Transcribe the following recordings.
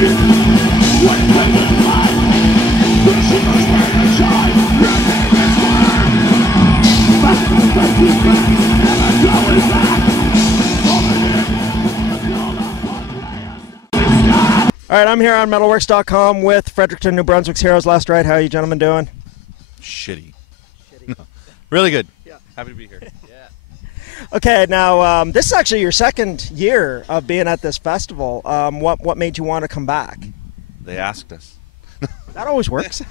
All right, I'm here on Metalworks.com with Fredericton, New Brunswick's Heroes Last Ride. How are you gentlemen doing? Shitty. No. Really good. Yeah. Happy to be here. Yeah. Okay, now this is actually your second year of being at this festival. What made you want to come back? They asked us. That always works.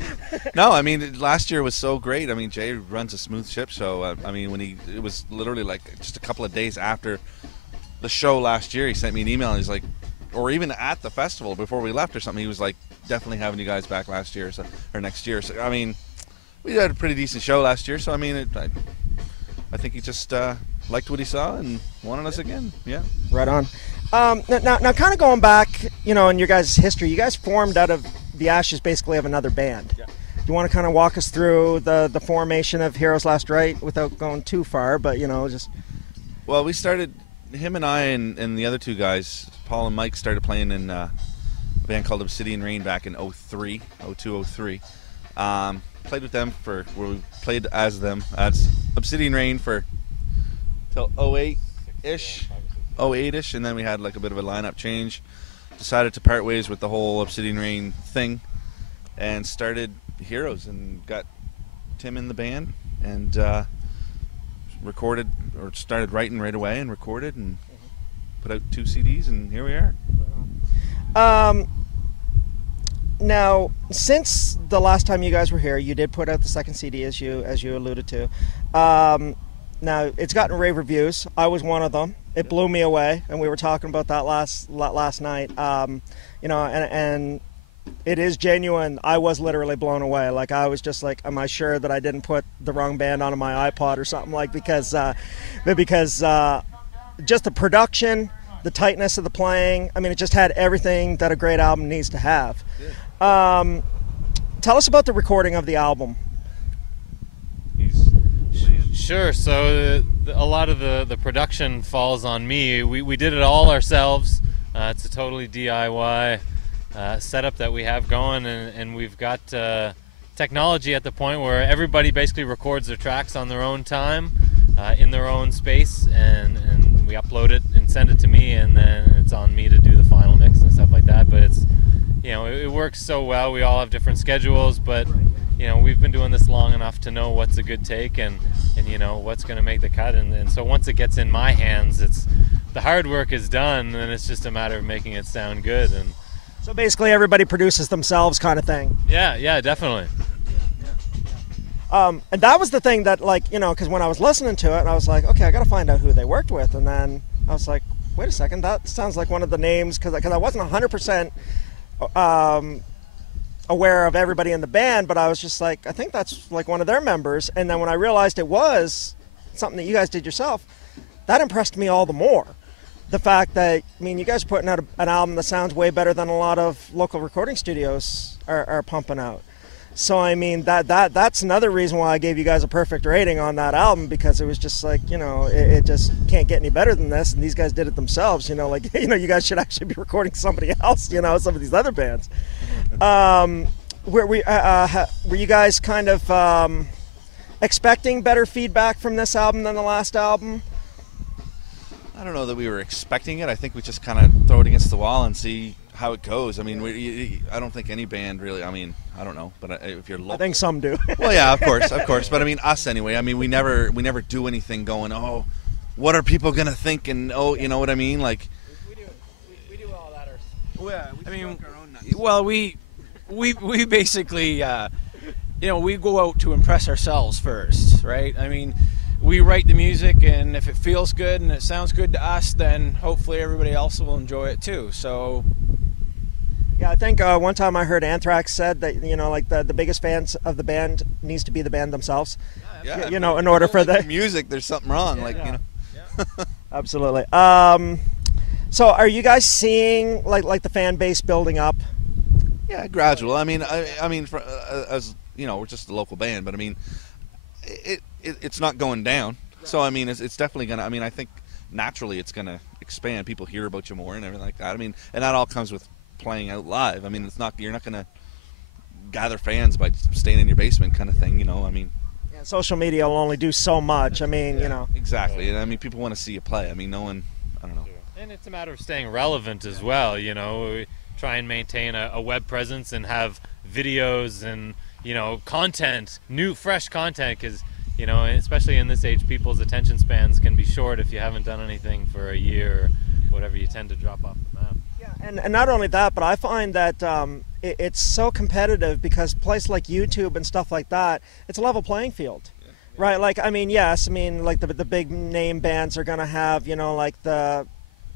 No, I mean, last year was so great. I mean, Jay runs a Smooth Ship show. I mean, it was literally like just a couple of days after the show last year, he sent me an email and he's like, or even at the festival before we left or something, he was like, definitely having you guys back last year or next year. So, I mean, we had a pretty decent show last year. So, I mean, I think he just liked what he saw and wanted us again. Yeah. Right on. Now, kind of going back, you know, in your guys' history, you guys formed out of the ashes basically of another band. Yeah. Do you want to kind of walk us through the formation of Heroes Last Ride without going too far, but, you know, just... Well, we started... Him and I and the other two guys, Paul and Mike, started playing in a band called Obsidian Rain back in 03. Played with them we played as them as Obsidian Rain for till 08-ish, and then we had like a bit of a lineup change. Decided to part ways with the whole Obsidian Rain thing and started Heroes and got Tim in the band and recorded or started writing right away and recorded and put out 2 CDs and here we are. Now, since the last time you guys were here, you did put out the second CD as you alluded to. Now it's gotten rave reviews. I was one of them. It blew me away, and we were talking about that last night. You know, and it is genuine. I was literally blown away. Like, I was just like, am I sure that I didn't put the wrong band onto my iPod or something, like, because just the production, the tightness of the playing, I mean, it just had everything that a great album needs to have. Tell us about the recording of the album. Sure. So a lot of the production falls on me. We did it all ourselves. It's a totally DIY setup that we have going, and we've got technology at the point where everybody basically records their tracks on their own time, in their own space, and we upload it and send it to me, and then it's on me to do the final mix and stuff like that. But it's, you know, it works so well. We all have different schedules, but you know, we've been doing this long enough to know what's a good take and you know what's going to make the cut, and so once it gets in my hands, it's the hard work is done, and it's just a matter of making it sound good. And so basically everybody produces themselves, kind of thing. Yeah, definitely. And that was the thing that, like, you know, because when I was listening to it, I was like, okay, I got to find out who they worked with, and then I was like, wait a second, that sounds like one of the names, because I wasn't 100% aware of everybody in the band, but I was just like, I think that's like one of their members. And then when I realized it was something that you guys did yourself, that impressed me all the more. The fact that, I mean, you guys are putting out an album that sounds way better than a lot of local recording studios are pumping out. So I mean, that's another reason why I gave you guys a perfect rating on that album, because it was just like, you know, it just can't get any better than this, and these guys did it themselves, you know, like, you know, you guys should actually be recording somebody else, you know, some of these other bands. Were you guys kind of expecting better feedback from this album than the last album? I don't know that we were expecting it. I think we just kind of throw it against the wall and see how it goes. I mean, I don't think any band really, I mean, I don't know, but if you're local, I think some do. Well, yeah, of course, but I mean, us anyway. I mean, we never do anything going, oh, what are people gonna think, and oh, you know what I mean, like. We do all that ourselves. I mean, well, we basically, you know, we go out to impress ourselves first, right? I mean, we write the music, and if it feels good and it sounds good to us, then hopefully everybody else will enjoy it too. So. Yeah, I think one time I heard Anthrax said that, you know, like the biggest fans of the band needs to be the band themselves. Yeah, you know, in order for the music, there's something wrong. Yeah, like, yeah. You know. Yeah. Absolutely. So are you guys seeing like the fan base building up? Yeah, gradual. I mean, as you know, we're just a local band, but I mean, it's not going down. Right. So I mean, it's definitely gonna. I mean, I think naturally it's gonna expand. People hear about you more and everything like that. I mean, and that all comes with playing out live. I mean, it's not, you're not going to gather fans by staying in your basement kind of thing, you know. I mean, Yeah, social media will only do so much. I mean, you know. exactly. And I mean, people want to see you play. I mean, no one, I don't know. And it's a matter of staying relevant as well. You know, we try and maintain a web presence and have videos and, you know, content, new, fresh content, because, you know, especially in this age, people's attention spans can be short if you haven't done anything for a year or whatever. You tend to drop off the map. Yeah, and not only that, but I find that it's so competitive because places like YouTube and stuff like that, it's a level playing field, right? Like, I mean, yes, I mean, like the big name bands are going to have, you know, like the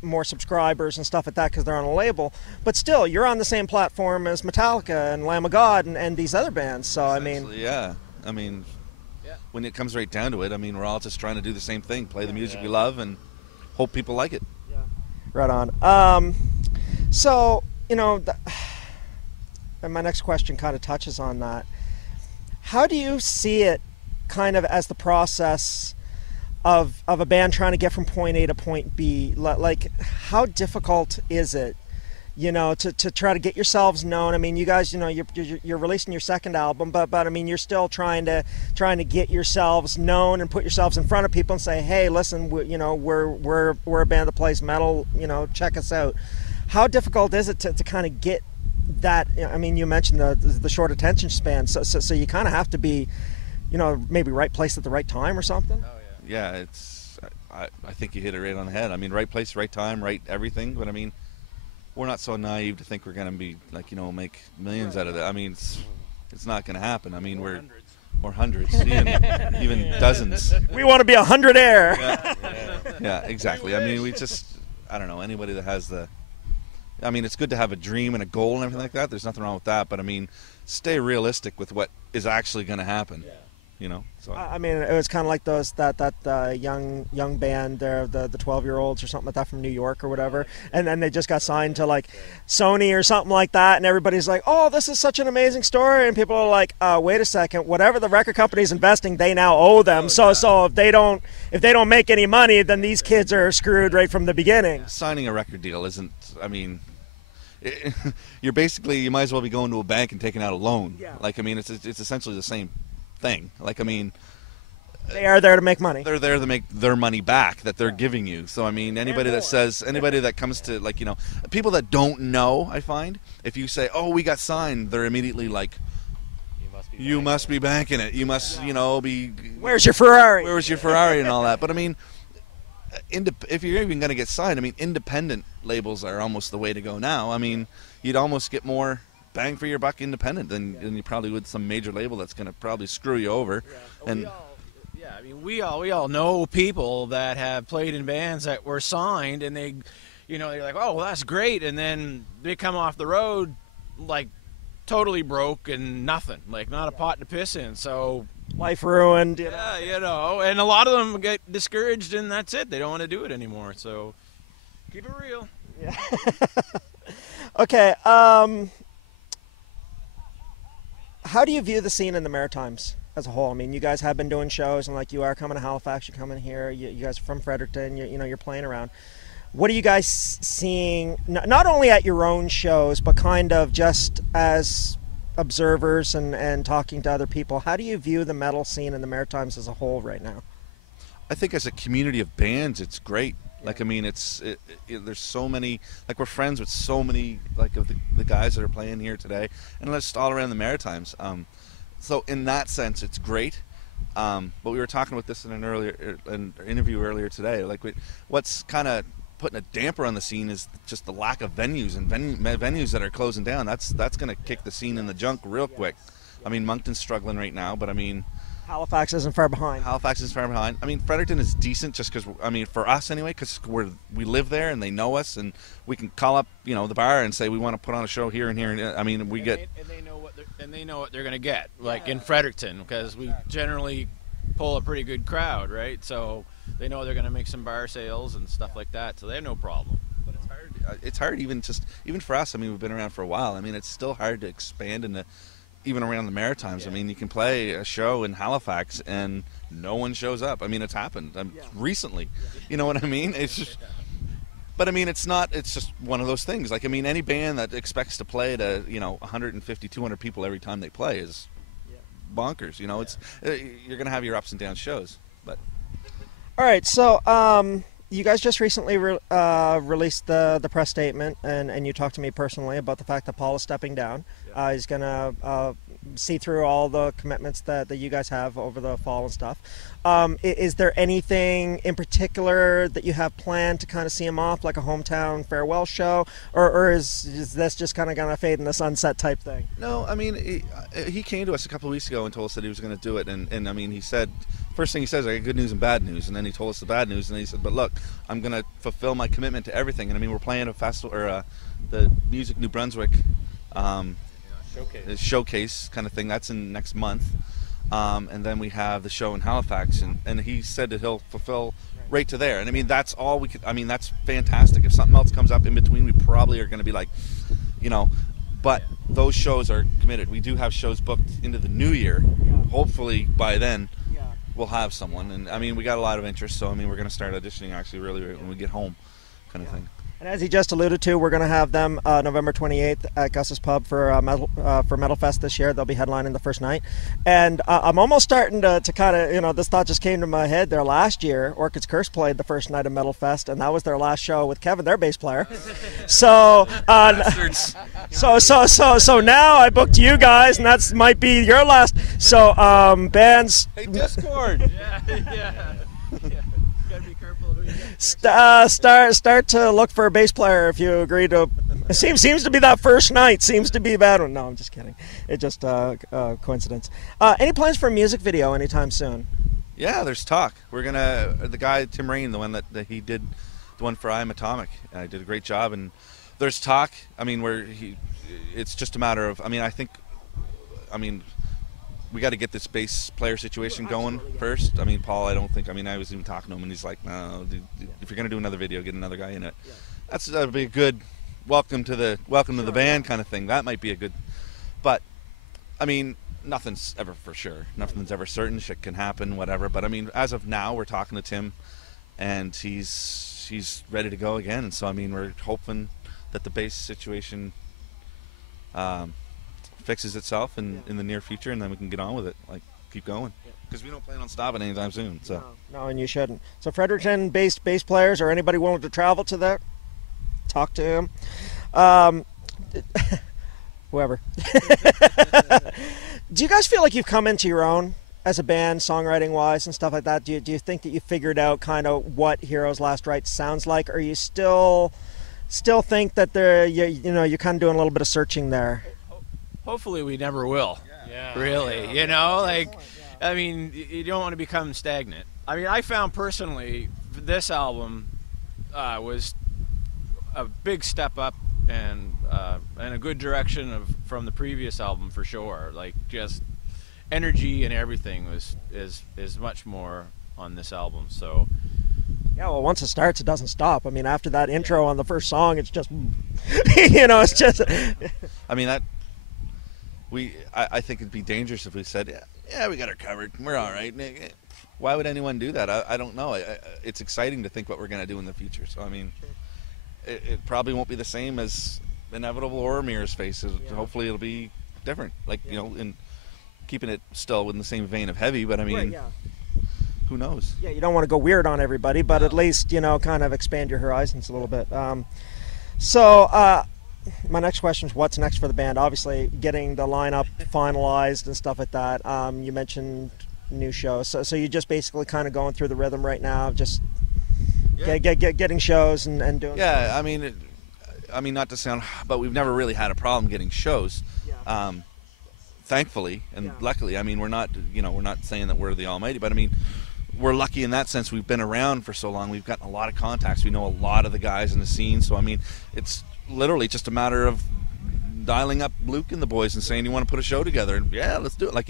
more subscribers and stuff like that because they're on a label, but still, you're on the same platform as Metallica and Lamb of God and these other bands. So, I mean, yeah, I mean, when it comes right down to it, I mean, we're all just trying to do the same thing, play the music we love, and hope people like it. right on. So, you know, and my next question kind of touches on that. How do you see it kind of as the process of a band trying to get from point A to point B? Like, how difficult is it, you know, to try to get yourselves known? I mean, you guys, you know, you're releasing your second album, but I mean, you're still trying to get yourselves known and put yourselves in front of people and say, hey, listen, you know, we're a band that plays metal, you know, check us out. How difficult is it to kind of get that? I mean, you mentioned the short attention span, so you kind of have to be, you know, maybe right place at the right time or something. Yeah, it's. I think you hit it right on the head. I mean, right place, right time, right everything. But I mean, we're not so naive to think we're going to be like, you know, make millions out of that. I mean, it's not going to happen. I mean, we're hundreds, even dozens. We want to be 100 Air. Yeah, exactly. I mean, we just, I don't know, anybody that has the. I mean, it's good to have a dream and a goal and everything like that. There's nothing wrong with that. But I mean, stay realistic with what is actually going to happen. You know, so I mean, it was kind of like that young band there, the 12-year-olds or something like that from New York or whatever, and then they just got signed to like Sony or something like that, and everybody's like, oh, this is such an amazing story, and people are like, wait a second, whatever the record company's investing, they now owe them. So if they don't make any money, then these kids are screwed right from the beginning. Signing a record deal isn't. I mean. You're basically, you might as well be going to a bank and taking out a loan. Yeah. Like, I mean, it's essentially the same thing. Like, I mean, they are there to make money. They're there to make their money back that they're giving you. So I mean, anybody that comes to, like, you know, people that don't know, I find if you say, oh, we got signed, they're immediately like, you must be banking it. You must, you know, be. Where's your Ferrari? Where's your Ferrari and all that? But I mean, if you're even going to get signed, I mean, independent labels are almost the way to go now. I mean, you'd almost get more bang for your buck independent than you probably would some major label that's going to probably screw you over. And I mean, we all know people that have played in bands that were signed, and they, you know, they're like, oh, well, that's great, and then they come off the road like totally broke and nothing, like not a pot to piss in. So life ruined. Yeah, you know, and a lot of them get discouraged, and that's it. They don't want to do it anymore. So keep it real. Yeah. Okay. How do you view the scene in the Maritimes as a whole? I mean, you guys have been doing shows, and like you are coming to Halifax, you're coming here. You guys are from Fredericton. You're playing around. What are you guys seeing? Not only at your own shows, but kind of just as observers and talking to other people. How do you view the metal scene in the Maritimes as a whole right now? I think as a community of bands, it's great. Like, I mean, there's so many, like, we're friends with so many, like, of the guys that are playing here today, and just all around the Maritimes. So in that sense, it's great. But we were talking about this in an interview earlier today. Like, what's kind of putting a damper on the scene is just the lack of venues and venues that are closing down. That's going to kick the scene in the junk real quick. I mean, Moncton's struggling right now, but I mean, Halifax isn't far behind. I mean, Fredericton is decent just because, I mean, for us anyway, because we live there and they know us, and we can call up, you know, the bar and say we want to put on a show here and here. And I mean, they know what they're going to get, like in Fredericton, because we generally pull a pretty good crowd, right? So they know they're going to make some bar sales and stuff like that, so they have no problem. But it's hard even for us. I mean, we've been around for a while. I mean, it's still hard to expand into even around the Maritimes. I mean, you can play a show in Halifax and no one shows up. I mean, it's happened recently. You know what I mean? It's just But I mean, it's not. It's just one of those things. Like I mean, any band that expects to play to 150, 200 people every time they play is bonkers. You know, it's you're gonna have your ups and downs shows. But All right, so you guys just recently released the press statement, and you talked to me personally about the fact that Paul is stepping down. He's going to see through all the commitments that you guys have over the fall and stuff. Is there anything in particular that you have planned to kind of see him off, like a hometown farewell show, or is this just kind of going to fade in the sunset type thing? no, I mean, he came to us a couple of weeks ago and told us that he was going to do it, and I mean, he said. First thing he says, I got good news and bad news, and then he told us the bad news, and then he said, but look, I'm going to fulfill my commitment to everything. And I mean, we're playing a festival, or the Music New Brunswick showcase kind of thing. That's in next month. And then we have the show in Halifax, and he said that he'll fulfill right to there. And I mean, that's all we could, I mean, that's fantastic. If something else comes up in between, we probably are going to be like, but those shows are committed. We do have shows booked into the new year. Hopefully by then, we'll have someone, and I mean, we got a lot of interest, so I mean, we're going to start auditioning actually really right when we get home, kind of thing. And as he just alluded to, we're going to have them November 28th at Gus's Pub for Metal Fest this year. They'll be headlining the first night, and I'm almost starting to kind of, this thought just came to my head. There last year, Orchid's Curse played the first night of Metal Fest, and that was their last show with Kevin, their bass player. So, so now I booked you guys, and that might be your last. So, bands. Hey, Discord. Start to look for a bass player if you agree to. It seems to be that first night seems to be a bad one. No, I'm just kidding. It just coincidence. Any plans for a music video anytime soon? Yeah, there's talk. We're gonna the guy Tim Rain, the one that he did, the one for I Am Atomic, did a great job. And there's talk. I mean, it's just a matter of. I mean, we got to get this bass player situation going first. I mean, Paul, I was even talking to him, and he's like, no, dude, if you're going to do another video, get another guy in it. That'd be a good welcome to the band kind of thing. That might be a good, but I mean, nothing's ever for sure. Nothing's ever certain. Shit can happen, whatever. But I mean, as of now, we're talking to Tim, and he's ready to go again. And so, I mean, we're hoping that the bass situation fixes itself in the near future, and then we can get on with it, like keep going, because we don't plan on stopping anytime soon. So no, and you shouldn't. So Fredericton-based bass players or anybody willing to travel to there, talk to him. Whoever. Do you guys feel like you've come into your own as a band, songwriting wise and stuff like that? Do you think that you figured out kind of what Heroes Last Rites sounds like, or you still think that you're kind of doing a little bit of searching there? Hopefully we never will. Really, I mean, you don't want to become stagnant. I mean, I found personally this album was a big step up and a good direction from the previous album for sure. Like, just energy and everything is much more on this album. So yeah, well, once it starts, it doesn't stop. I mean, after that intro on the first song, it's just it's just. I mean, I think it'd be dangerous if we said, yeah, we got her covered, we're all right. Why would anyone do that? I don't know. It's exciting to think what we're going to do in the future. So, I mean, it probably won't be the same as Inevitable or Mirror's Face. Hopefully it'll be different, like, in keeping it still in the same vein of heavy, but I mean, who knows? Yeah, you don't want to go weird on everybody, but at least, kind of expand your horizons a little bit. My next question is, what's next for the band? Obviously, getting the lineup finalized and stuff like that. You mentioned new shows, so you're just basically kind of going through the rhythm right now, just getting shows and doing. Yeah, stuff. I mean, not to sound, but we've never really had a problem getting shows. Thankfully and luckily. I mean, we're not saying that we're the almighty, but I mean, we're lucky in that sense. We've been around for so long. We've gotten a lot of contacts. We know a lot of the guys in the scene. So I mean, it's literally just a matter of dialing up Luke and the boys and saying, you want to put a show together? And yeah, let's do it. Like,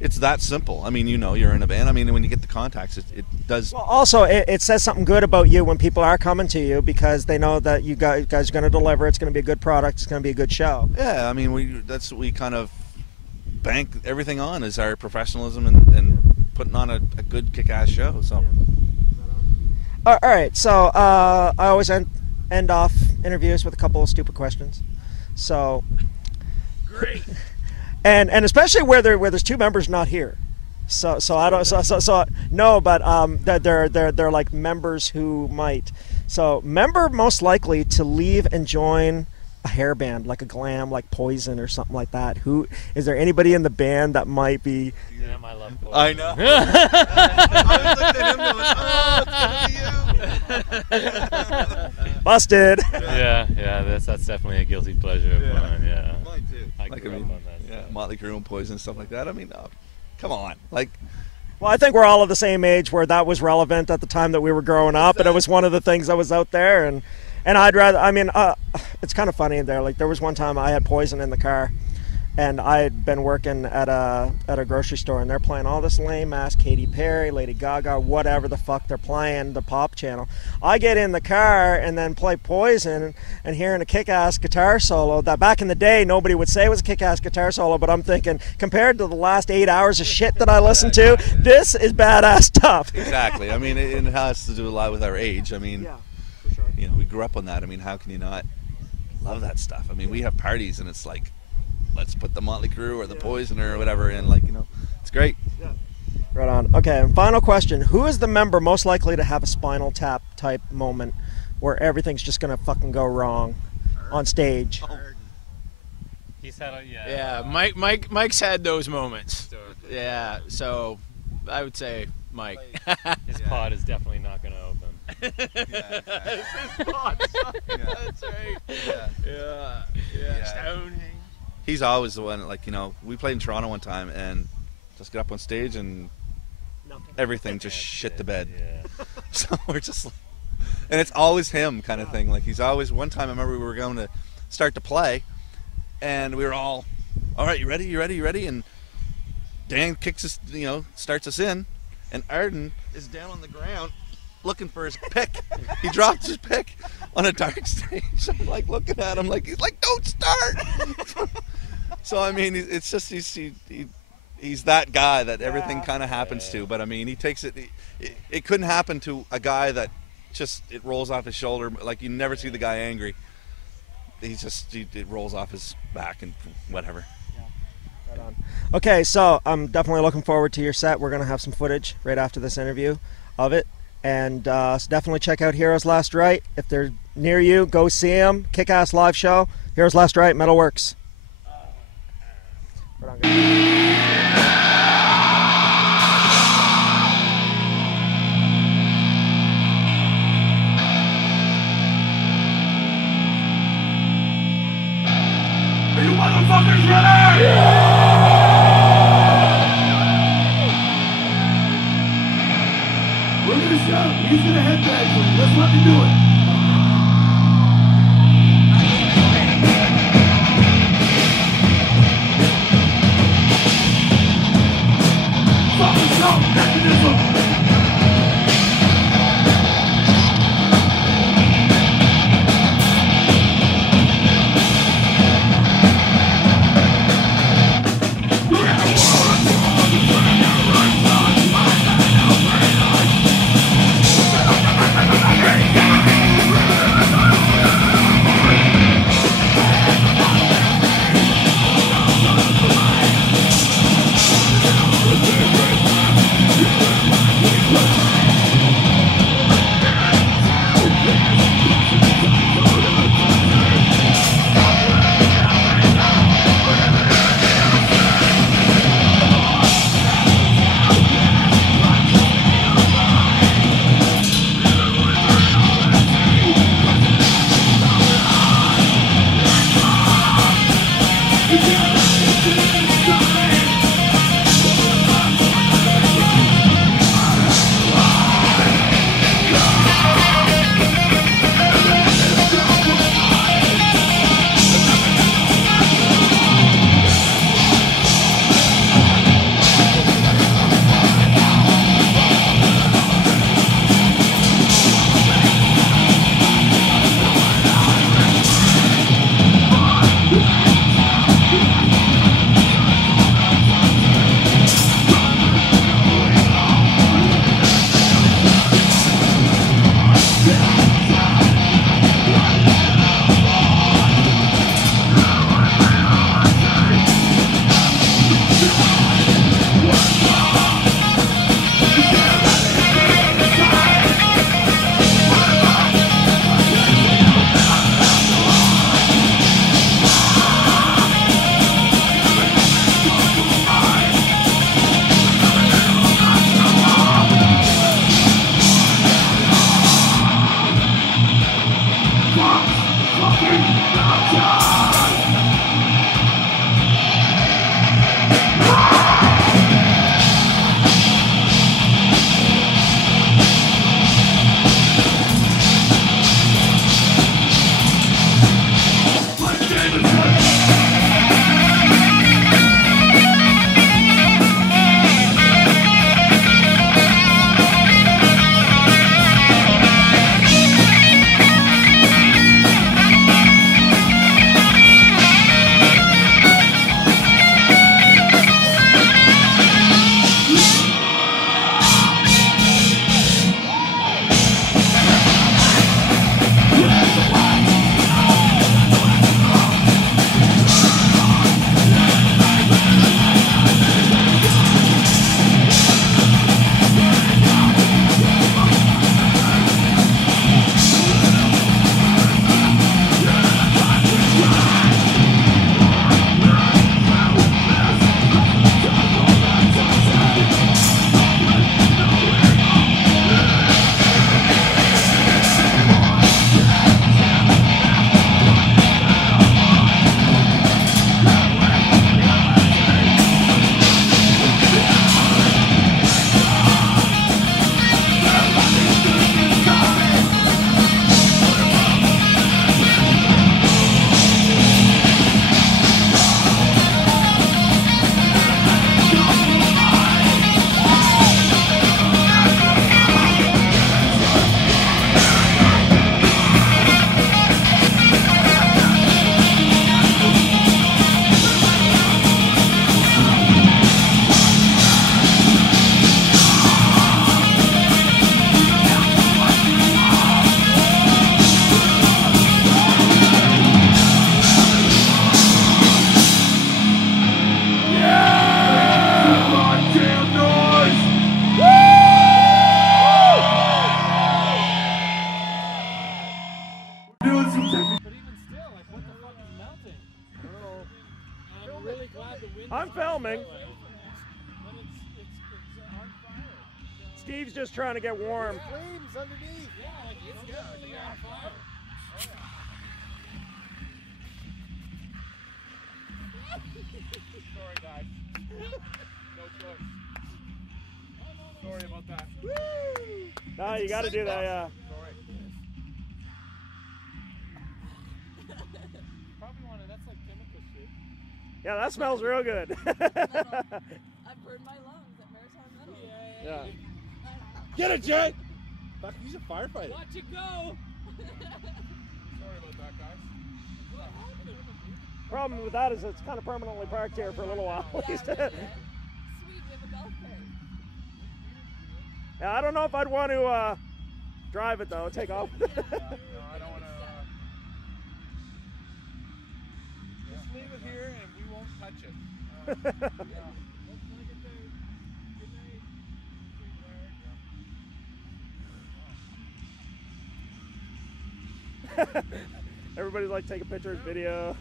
it's that simple. I mean, you're in a band. I mean, when you get the contacts, it does. Well, also, it says something good about you when people are coming to you, because they know that you guys are going to deliver. It's going to be a good product. It's going to be a good show. Yeah, I mean, that's what we kind of bank everything on, is our professionalism and putting on a good kick-ass show. So. All right, so I always end end off interviews with a couple of stupid questions. So Great. and especially where there's two members not here. So I don't no, but they're like members who might. So member most likely to leave and join a hair band like a glam, like Poison or something like that. Who is there? Anybody in the band that might be? Damn, I love Poison. I know. I was looking at him going, oh, it's gonna be you. Busted. Yeah, that's definitely a guilty pleasure of mine. Yeah, Mine too. I Like, grew I up mean, on that yeah, stuff. Motley Crue and Poison and stuff like that. I mean, come on, like. Well, I think we're all of the same age where that was relevant at the time that we were growing up, and it was one of the things that was out there. And I'd rather. I mean, it's kind of funny in there. Like there was one time I had Poison in the car, and I had been working at a grocery store, and they're playing all this lame ass Katy Perry, Lady Gaga, whatever the fuck they're playing, the pop channel. I get in the car and then play Poison, and hearing a kick-ass guitar solo that back in the day nobody would say was a kick-ass guitar solo, but I'm thinking compared to the last 8 hours of shit that I listened to, this is badass stuff. Exactly. I mean, it has to do a lot with our age. I mean, Yeah, for sure. you know, we grew up on that. I mean, how can you not love that stuff? I mean, we have parties and it's like, let's put the Motley Crue or the Poison or whatever in, like, you know, it's great. Right on. Okay, and final question. Who is the member most likely to have a Spinal Tap type moment where everything's just going to fucking go wrong on stage? He's had a Yeah, Mike's had those moments. Yeah, so I would say Mike. His pod is definitely not going to open. That's right. Yeah. Stonehenge. He's always the one, like, you know, we played in Toronto one time and just got up on stage and everything just shit the bed. Yeah. So we're just like, and it's always him kind of thing. Like, he's always, one time I remember we were going to start to play and we were all right, you ready? And Dan kicks us, you know, starts us in, and Arden is down on the ground looking for his pick. He dropped his pick on a dark stage. I'm like looking at him like, he's like, don't start. So I mean, it's just he's that guy that everything kind of happens to. But I mean, he takes it. It couldn't happen to a guy that just it rolls off his shoulder. Like, you never see the guy angry. It rolls off his back and whatever. Right on. Okay, so I'm definitely looking forward to your set. We're going to have some footage right after this interview of it. And so definitely check out Heroes Last Rite. If they're near you, go see them. Kick-ass live show. Heroes Last Rite, Metalworks. Right on, guys. Are you motherfuckers ready? Yeah! We're gonna shout. He's gonna headbang. Let's let me do it. Fucking shout mechanism. Steve's just trying to get warm. Flames underneath. Yeah, like it's definitely on fire. Sorry, guys. No choice. Sorry about that. No, you got to do that, yeah. Sorry. Probably one of that's like chemical shit. Yeah, that smells real good. I've burned my lungs at Maritime Metal. Yeah. Get it, Jay! Fuck, he's a firefighter. Watch it go! Sorry about that, guys. Problem with that is it's kind of permanently parked here for a little while. Yeah, really, eh? Sweet, we have a golf cart. Yeah, I don't know if I'd want to drive it though. Take off. No, I don't want to. Just leave it here and we won't touch it. Everybody's like taking pictures, video.